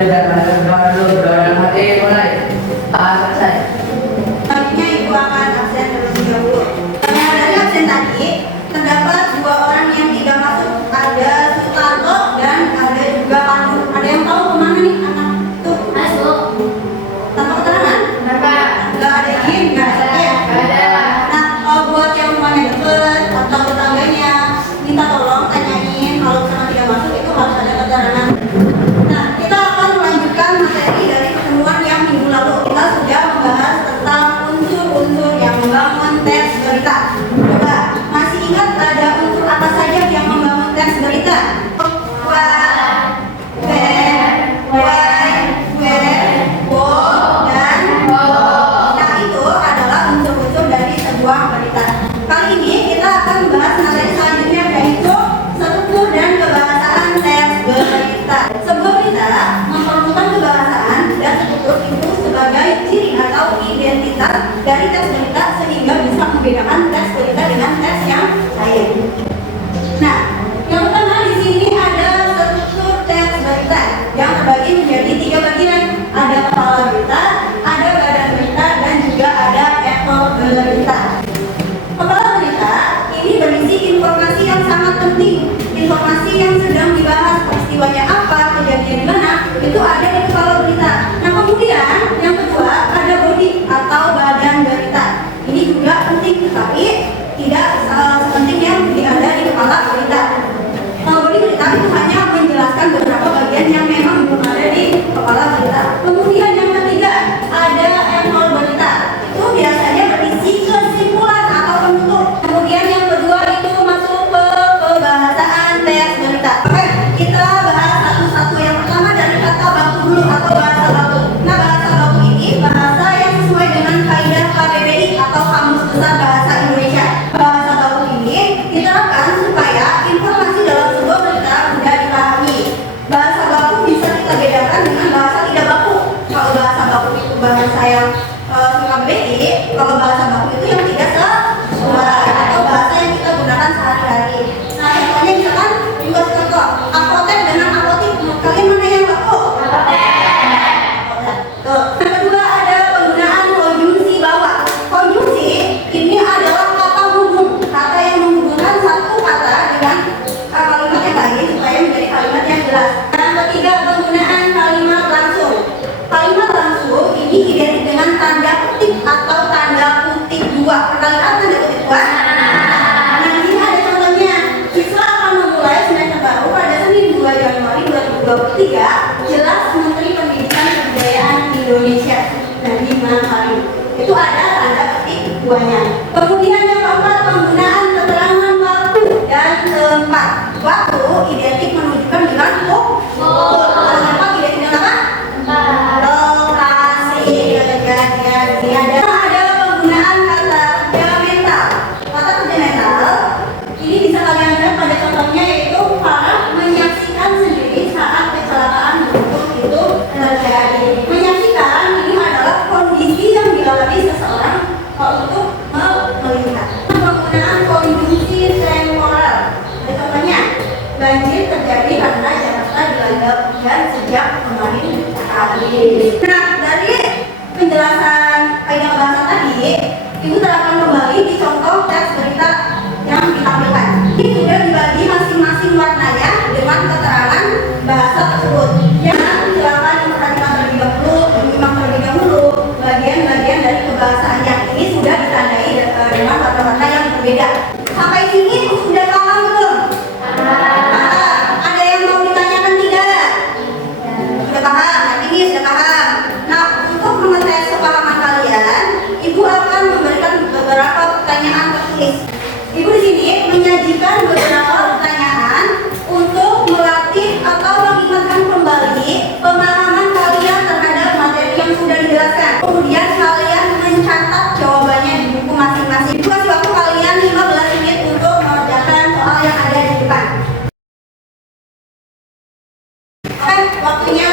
Hati mulai. Selesai. Selanjutnya Ibu akan absen terlebih dahulu. Dari absen tadi terdapat dua orang yang tidak masuk. Ada Sutarto dan ada juga Pandu. Ada yang tahu kemana nih anak tuh? Masuk. Tanpa keterangan? Kenapa? Nggak ada izin, nggak ada ya? Ada. Nah, kalau buat yang rumahnya deket atau tetangganya, minta tolong tanyain kalau misalnya tidak masuk itu harus ada keterangan. Nah, kita akan melanjutkan materi dari pertemuan yang minggu lalu. Kita sudah membahas tentang unsur-unsur yang membangun teks berita. Coba, masih ingat ada unsur apa saja yang membangun teks berita? Nah, itu adalah unsur-unsur dari sebuah berita. Kali ini kita akan membahas materi selanjutnya, yaitu struktur dan kebahasaan teks berita. Sebuah berita memerlukan kebahasaan dan struktur itu sebagai ciri atau identitas dari teks berita sehingga bisa membedakan teks berita dengan teks yang lain. Nah, yang pertama di sini ada struktur teks berita yang terbagi menjadi 3 bagian. Ada kepala berita, ada badan berita, dan juga ada ekor berita. Kepala berita ini berisi informasi yang sangat penting, informasi yang sedang dibahas, peristiwanya apa, kejadian di mana, itu ada di kepala berita. Nah, kemudian yang kedua ada body atau badan berita. Ini juga penting, tetapi tidak sepenting yang ada di kepala berita. Kalau body berita itu hanya menjelaskan beberapa bagian yang memang belum ada di kepala berita. Kemudian yang ketiga ada ekor berita. Itu biasanya berisi kesimpulan atau penutup. Kemudian yang kedua itu masuk ke kebahasaan teks berita. Oke, kita bahas satu-satu. Yang pertama dari kata baku dulu atau bahasa baku. Nah, bahasa baku ini bahasa yang sesuai dengan kaidah KBBI atau Kamus Besar Bahasa Indonesia. Bahasa baku ini diterapkan supaya informasi dalam sebuah berita mudah dipahami. Bahasa baku bisa kita bedakan dengan bahasa tidak baku. Kalau bahasa baku itu bahasa yang KBBI, kalau bahasa baku itu yang tidak sesuai atau bahasa yang kita gunakan sehari-hari. Nah, contohnya misalkan juga contoh apotek dengan apotik. Kalian mana yang baku? Tuh. Yang kedua ada penggunaan konjungsi bawah. Konjungsi ini adalah kata hubung, kata yang menghubungkan satu kata dengan kalimat yang lain supaya menjadi kalimat yang jelas. Yang ketiga penggunaan kalimat langsung. Kalimat langsung ini identik dengan tanda kutip atau tanda kutip dua. Pernah lihat tanda kutip dua? Nah, di sini ada contohnya. Siswa akan memulai semester baru pada Senin 2 Januari 2023. Jelas Menteri Pendidikan dan Kebudayaan Indonesia. Nadiem Makarim. Itu ada tanda kutip duanya. Kemudian yang keempat penggunaan keterangan waktu dan tempat. Waktu identik menunjukkan dengan tempat identik dengan apa? Lokasi kejadian. Ada penggunaan kata kerja mental. Kata kerja mental ini bisa kalian lihat pada contohnya, yaitu para menyaksikan sendiri saat kecelakaan beruntun itu terjadi. Menyaksikan ini adalah kondisi yang dialami seseorang untuk melihat. Penggunaan konjungsi temporal. Ada contohnya, banjir terjadi karena Jakarta dilanda hujan sejak kemarin pagi. Nah, dari penjelasan kaidah bahasa tadi, Ibu terapkan kembali di contoh teks berita yang ditampilkan. Ini sudah dibagi masing-masing warnanya dengan keterangan bahasa tersebut. Yang silakan memperhatikan terlebih dahulu, menyimak terlebih dahulu bagian-bagian dari kebahasaannya. Ini sudah ditandai dengan warna-warna yang berbeda. Sampai sini sudah paham belum? Ada yang mau ditanyakan tidak? Sudah paham? Nanti ini sudah paham. Nah, untuk mengetes kepahaman kalian, Ibu akan memberikan beberapa pertanyaan tertulis. Ibu di sini menyajikan beberapa pertanyaan untuk melatih atau mengingatkan kembali pemahaman kalian terhadap materi yang sudah dijelaskan. Kemudian kalian mencatat jawabannya di buku masing-masing. Ibu kasih waktu kalian 15 menit untuk mengerjakan soal yang ada di depan. Oke, waktunya